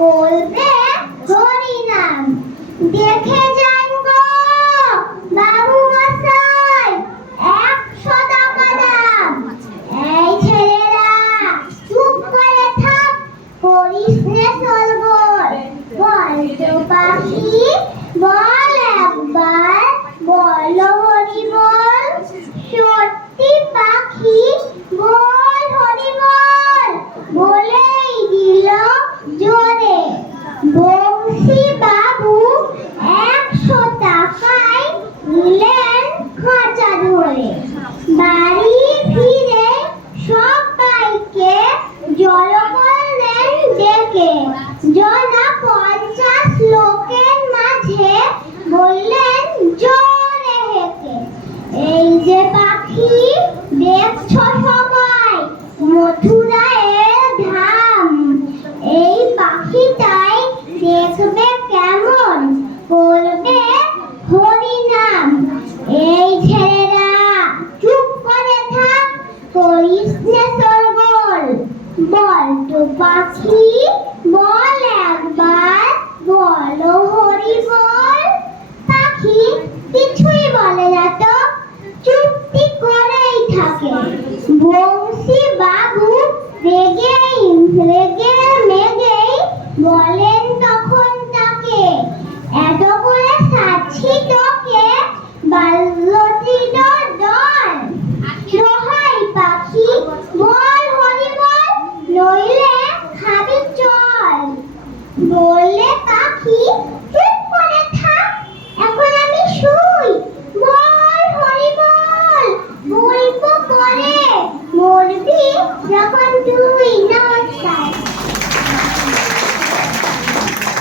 বলবে হরি নাম দেখে যান গো বাবু মশাই একশো টাকা দাম এই ছেলেরা চুপ করে থাক করিস নে সরগোল বল তো পাখি বল একবার বল হরি বল সত্যি পাখি বল হরি বল বলেই দিল জোরে বংশী বাবু একশো টাকায় নিলেন খাঁচা ধরে বাড়ি ফিরে সবাইকে জড়ো করলেন ডেকে। জনা পঞ্চাশ লোকের মাঝে বললেন, জোরে হেঁকে এই যে পাখি, দেখছ সবাই? মথুরায়ের ধাম। এই পাখিটাই দেখবে কেমন? করিস নে সরগোল বল। তো পাখি, বল একবার, বলো হরি বল। পাখি কিছুই বলে না তো, চুপটি করেই থাকে। বংশী বাবু রেগেই, রেগে মেগেই বলেন তখন তাকে, এত করে সাচ্ছি তোকে বাল্যটি দল দোহাই পাখি বল হরি বল নইলে খাবি চল বললে পাখি, চুপ করে থাক, এখন আমি শুই। বল হরি বল, বলব পরে। মরবি যখন তুই না